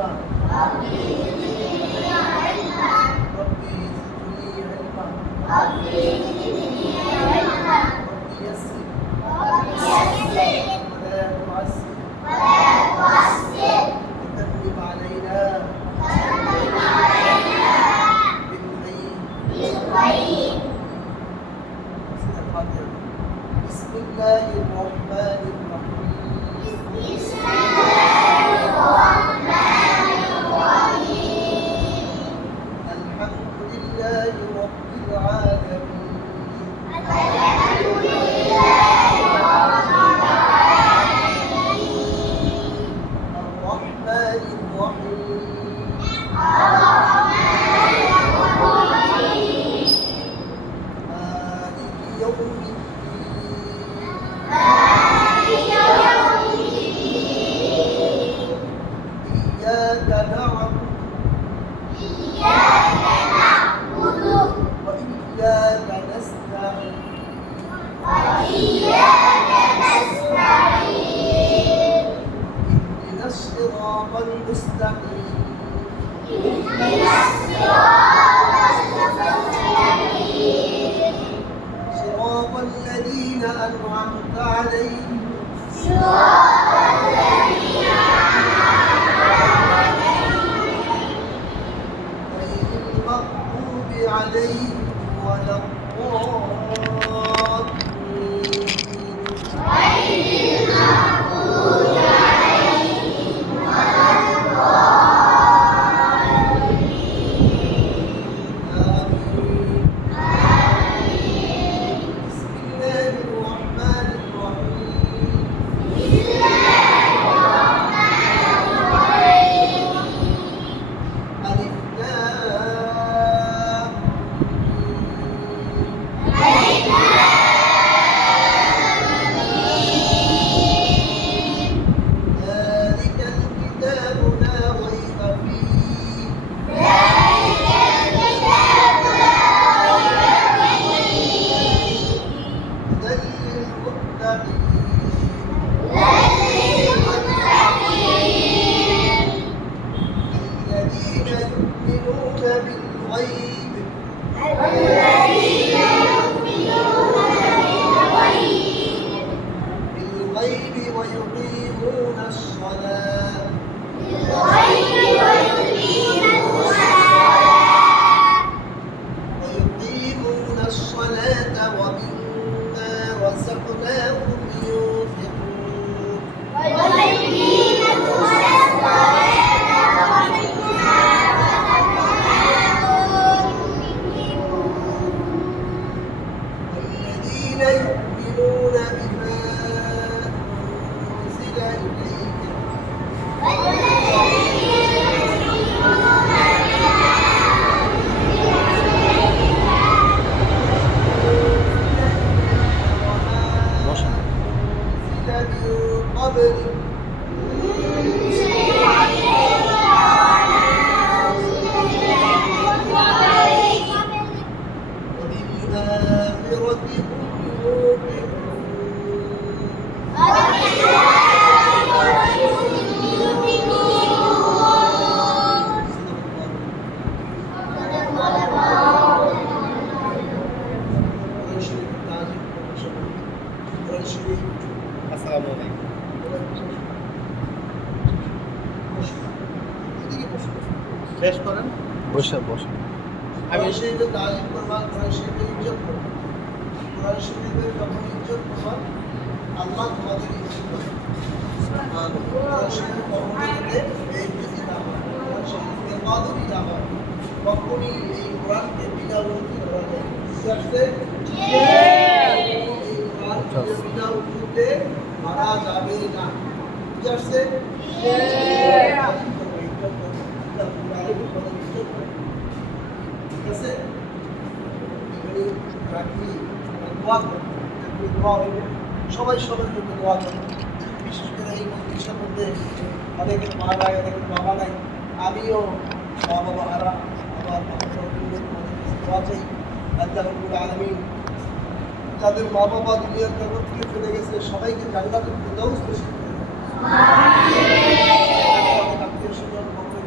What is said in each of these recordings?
علما ربي زدني علما ربي يسر ولا تعسر وتمم علينا بالخير. بسم الله الرحمن الرحيم الحمد لله رب العالمين الرحمن الرحيم مالك يوم الدين إياك نعبد وإياك نستعين اهدنا الصراط المستقيم صراط الذين أنعمت عليهم غير المغضوب عليهم ولا الضالين. بسم الله الرحمن الرحيم ألف لام ذلك الكتاب لا ريب فيه هدى للمتقين الذين يؤمنون بالغيب ويقيمون الصلاة ومما رزقناهم ينفقون والذين يؤمنون بما أنزل إليك أنزل من قبلك وبالآخرة هم শেষ করেন বসে আমি শরীফে তালিম করবার কোরআন শরীফে ইজ্জত করব কোরআন শরীফের যখন ইজ্জত করবার আল্লাহ তোমাদের ইজ্জত করবে কোরআন শরীফের কখনই এই ইজ্জতি না হয় কোরআন শরীফের মাধুরী না হয় কখনই এই কোরআনকে বিনা উন্নতি করা যায় এই কোরআনকে বিনা উন্নতিতে মারা যাবে না ঠিক আছে ঠিক আছে এগুলি রাখি দোয়া করবো দোয়া হইবে সবাই সবার জন্য দোয়া করবো বিশেষ করে এই মন্দিরের মধ্যে অনেকের মা নাই অনেকের বাবা নাই আমিও মা বাবা হারা আমার দোয়া চাই আল্লাহ রাব্বুল আলামিন যাদের মা বাবা দুনিয়ার জগৎ থেকে চলে গেছে সবাইকে জান্নাতুল ফেরদাউস নসিব করে আমিন আত্মীয় স্বজন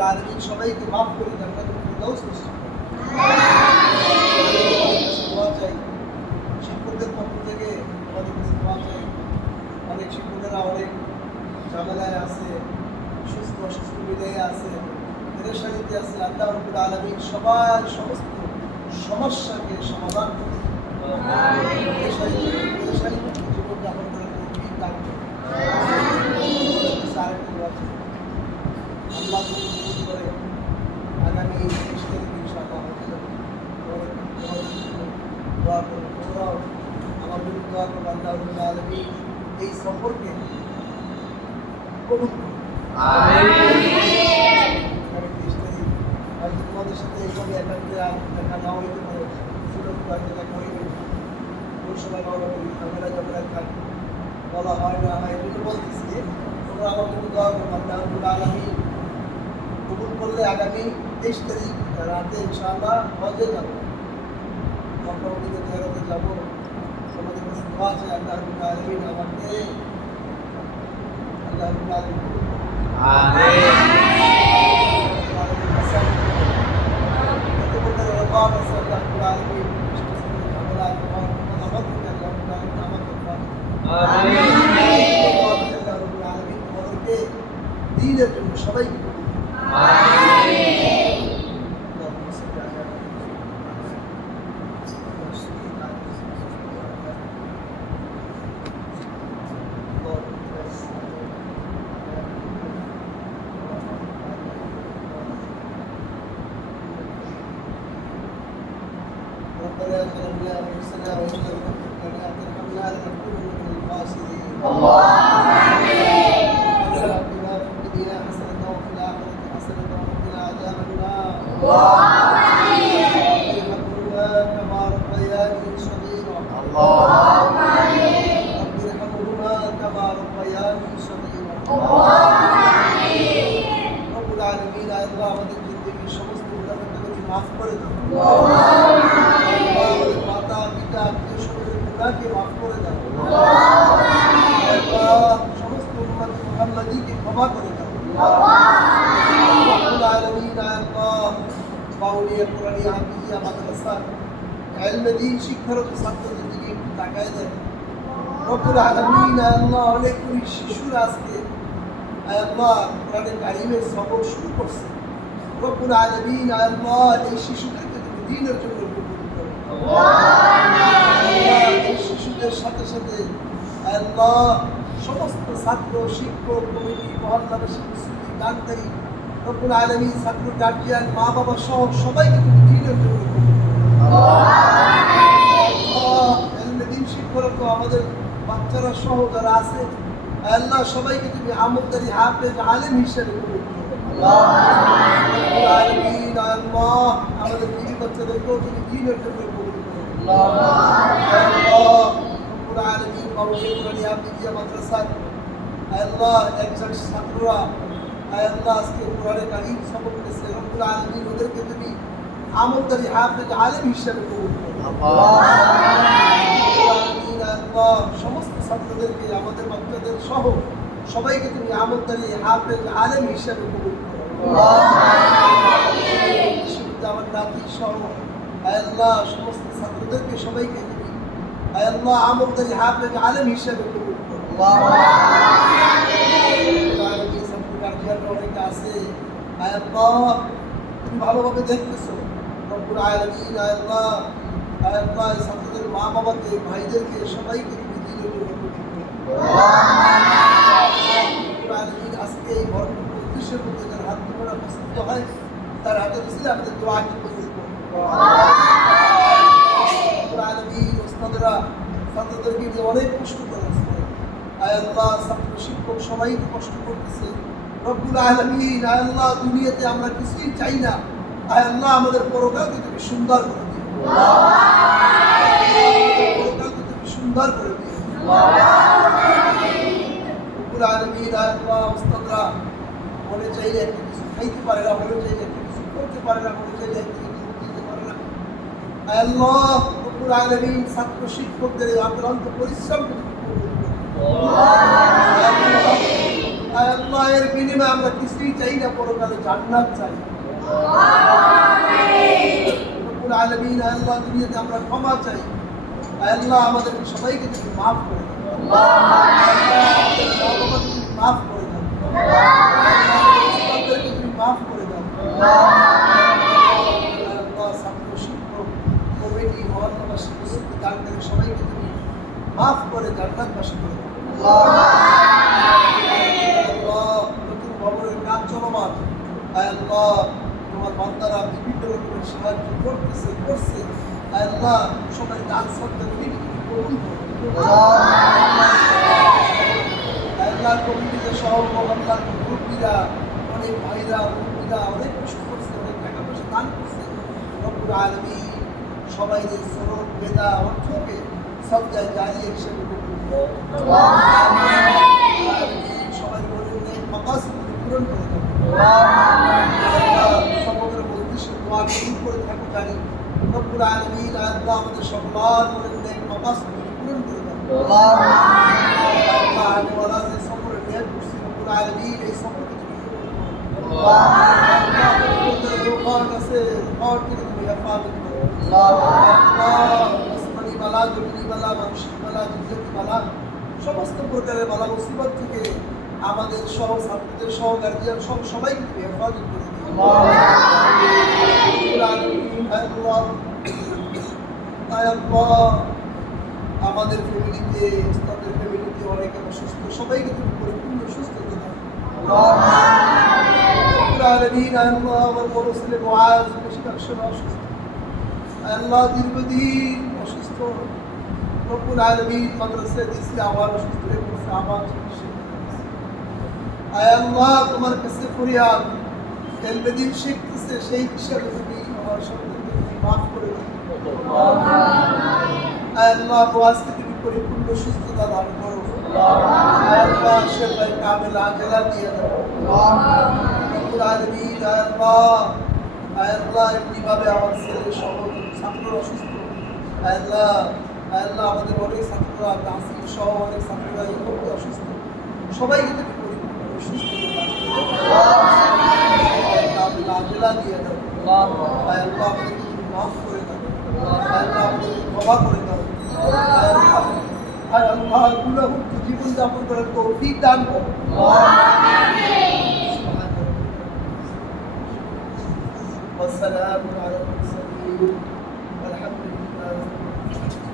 রব্বুল আলামিন সবাইকে মাফ করে জান্নাতুল ফিরদাউস নসিব করুন। দোয়া চাই শিক্ষকদের পক্ষ থেকে আমাদের কাছে দোয়া চাই। অনেক শিক্ষকেরা অনেক ঝামেলায় আছে, সুস্থ অসুস্থ মিলিয়ে আছে, পেরেশানিতে আছে। আল্লাহ রব্বুল আলামিন সবার সমস্ত সমস্যাকে সমাধান করে পেরেশানি জীবনযাপন করে তৌফিক দান করুন। আরেকটা দোয়া চাই, আল্লাহ যদি কবুল করে আগামী 23 তারিখ ইনশাআল্লাহ হতে যাবে। দোয়া করুন, তোমরাও আমার জন্য দোয়া করুন। আল্লাহ রব্বুল আলামিন এই সফরকে কবুল করুন। হয়তো তোমাদের সাথে এইভাবে একান্তে দেখা না হইতে পারে, সুযোগ হয়তো দেখা হইবে, কোন সময় বাবা ঝামেলায় থাক, বলা হয় না হয়, এগুলো বলতেছি। তোমরা আমার জন্য দোয়া করো। আল্লাহ রাব্বুল আলামিন কবুল করলে আগামী 23 তারিখ রাতে ইনশাআল্লাহ হজে যাবো, মক্কা-মদিনা জিয়ারতে যাবো। তোমাদের কাছে দোয়া আছে, আল্লাহ রাব্বুল আলামিন আমাকে আল্লাহ রাব্বুল আলামিন দিনের জন্য সবাইকে ربنا ظلمنا انفسنا وان لم تغفر لنا وترحمنا لنكونن من الخاسرين. اللهم امين. ربنا اتنا في الدنيا حسنه وفي الاخره حسنه وقنا عذاب النار. اللهم امين. ارحمهما كما ربياني صغيرا. اللهم امين. رب ارحمهما كما ربياني صغيرا. اللهم امين. رب العالمين يا الله আমাদের জিন্দেগির সমস্ত গুনাহগুলো মাফ করে দাও। মাতা পিতা আত্মীয়-স্বজনের গুনাহকে মাফ করে দাও। সমস্ত উম্মত মুহাম্মাদীকে ক্ষমা করে দাও। রব্বুল আলামিন ইয়া আল্লাহ বাউলিয়া কুরআনি হাফিজিয়া মাদ্রাসা ইলমে দ্বীন শিক্ষারত ছাত্রদের দিকে একটু তাকায় দেন। রব্বুল আলামিন ইয়া আল্লাহ অনেকগুলি শিশুরা আজকে আল্লাহ কোরআনে কারিমের সবক শুরু করছে। রব্বুল আলামিন ইয়া আল্লাহ এই শিশুদেরকে তুমি দ্বীনের জন্য কবুল করো। এই শিশুদের সাথে সাথে আল্লাহ সমস্ত ছাত্র শিক্ষক কমিটি মহল্লাবাসী মুসলিম গানকারী রব্বুল আলামিন ছাত্র গার্জিয়ান মা বাবা সহ সবাইকে তুমি দ্বীনের জন্য কবুল করো। দ্বীন শিক্ষক আমাদের বাচ্চারা সহ যারা আছে আল্লাহ সবাইকে তুমি আমলদারি হাফেজ আলেম হিসেবে কবুল করো। আমাদের দিদি বাচ্চাদেরকেও তুমি দ্বীনের জন্য কবুল করো। একজন ছাত্ররা আজকে কোরআনে কারীম সবক পেয়েছে। রব্বুল আলামিন ওদেরকে তুমি আমলদারি হাফেজ আলেম হিসেবে কবুল করো। সমস্ত ছাত্রদেরকে আমাদের বাচ্চাদের সহ সবাইকে তুমি আমলদারি হাফেজ আলেম হিসেবে কবুল করো। আমার নাতি সহ আল্লাহ সমস্ত ছাত্রদেরকে সবাইকে তুমি আল্লাহ আমলদারি হাফেজ আলেম হিসেবে কবুল করো। অনেকে আছে আল্লাহ তুমি ভালোভাবে দেখতেছো। রব্বুল আলামিন আল্লাহ ছাত্রদের মা বাবাকে ভাইদেরকে সবাইকে তুমি দ্বীনের জন্য কবুল করো। আজকে এই ভরপুর উদ্দেশ্যের মধ্যে যার হাত ধরা পছন্দ হয় তার হাতে মিছিলে আমাদের দোয়াকে কবুল করো। ওস্তাদরা ছাত্রদেরকে নিয়ে অনেক কষ্ট করে আসছে। আল্লাহ ছাত্র শিক্ষক সবাই কষ্ট করতেছে। রব্বুল আলামিন আল্লাহ দুনিয়াতে আমরা কিছুই চাই না। আল্লাহ আমাদের পরকালকে তুমি সুন্দর করে দিও। পরকালকে তুমি সুন্দর করে দিও। রব্বুল আলামিন আল্লাহ ওস্তাদরা মনে চাইলে একটা কিছু খাইতে পারে না, মনে চাইলে একটা কিছু করতে পারে না, মনে চাইলে একটা কিছু দিতে পারে না। আল্লাহ রব্বুল আলামিন ছাত্র শিক্ষকদের আক্রান্ত পরিশ্রম আল্লাহ আল্লাহ এর বিনিময়ে আমরা কিছুই চাই না, পরকালে জান্নাত চাই। রব্বুল আলামিন আল্লাহ দুনিয়াতে আমরা ক্ষমা চাই। আল্লাহ আমাদের সবাইকে তুমি মাফ করে দাও। আমাদের মা-বাবাকে তুমি মাফ করে দাও। উস্তাদদেরকে তুমি মাফ করে দাও। আল্লাহ ছাত্র শিক্ষক কমিটি মহল্লাবাসী মুসলিম দানকারী সবাইকে তুমি মাফ করে জান্নাতবাসী করে দাও। আল্লাহ নতুন ভবনের কাজ চলমান। আল্লাহ তোমার বান্দারা বিভিন্ন রকমের সাহায্য করছে। আল্লাহ সবাই দান সদ্গাগুলি তুমি কবুল করো। আল্লাহ কমিটিতে সহ মহল্লার মুরব্বীরা, অনেক ভাইরা মুরব্বীরা অনেক কষ্ট করছে, অনেক টাকা পয়সা দান করছে। রব্বুল আলামিন সবাই যে শ্রম মেধা অর্থকে সবজায় জারিয়ে হিসেবে কবুল করো। সবাই মনের মাকাসিদ পূরণ করে দাও। সকলের মজলিসের দোয়া কবুল করে থাকো জানি। রব্বুল আলামিন আল্লাহ আমাদের সকলের মনের নেক মাকাসিদ পূরণ করে দাও। আল্লাহ আনেওয়ালা যে সকলের নিয়ত করছি, রব্বুল আলামিন এই সকলকে তুমি কবুল করো। আল্লাহ রোখান আছে, রোখান থেকে তুমি হেফাজত করো। আসমানি বালা, জমিনি বালা, মানসিক বালা, জিন্নাতি বালা, সমস্ত প্রকারের বালা মুসিবত থেকে আমাদের সহ ছাত্রদের সহ গার্জিয়ান সহ সবাইকে তুমি হেফাজত করে দিও। আমাদের ফ্যামিলিতে, উস্তাদের ফ্যামিলিতে অনেকে অসুস্থ, সবাইকে তুমি পরিপূর্ণ সুস্থতা দাও। আমার বড় ছেলে মুআজ বেশিরভাগ সময় অসুস্থ। আল্লাহ দীর্ঘদিন অসুস্থ। রব্বুল আলামিন মাদ্রাসায় দিয়েছি, আবার অসুস্থ হয়ে পড়ছে, আবার চিকিৎসা করতেছে। আয় আল্লাহ তোমার কাছে ফরিয়াদ, এলবেদিন শিখতেছে সেই হিসাবে তুমি আমার সন্তানকে তুমি মাফ করে দাও। আয় আল্লাহ মুআজকে তুমি পরিপূর্ণ সুস্থতা দান করো। আয় আল্লাহ শেফায়ে কামিল আজলা দিয়ে দাও। রব্বুল আলামিন আয় আল্লাহ এমনিভাবে আমার ছেলে সহ ছাত্ররা অসুস্থ। আয় আল্লাহ আমাদের অনেক ছাত্ররা তাসির সহ অনেক ছাত্ররা এই মুহূর্তে অসুস্থ। সবাইকে তুমি পরিপূর্ণ সুস্থতা দিয়ে দাও। আয় আল্লাহ আমাদেরকে তুমি মাফ করে দাও। আয় আল্লাহ আমাদেরকে ক্ষমা করে দাও। আয় আল্লাহ গুনাহমুক্ত জীবন যাপন করার তৌফিক দান করো। والسلام على المرسلين والحمد لله.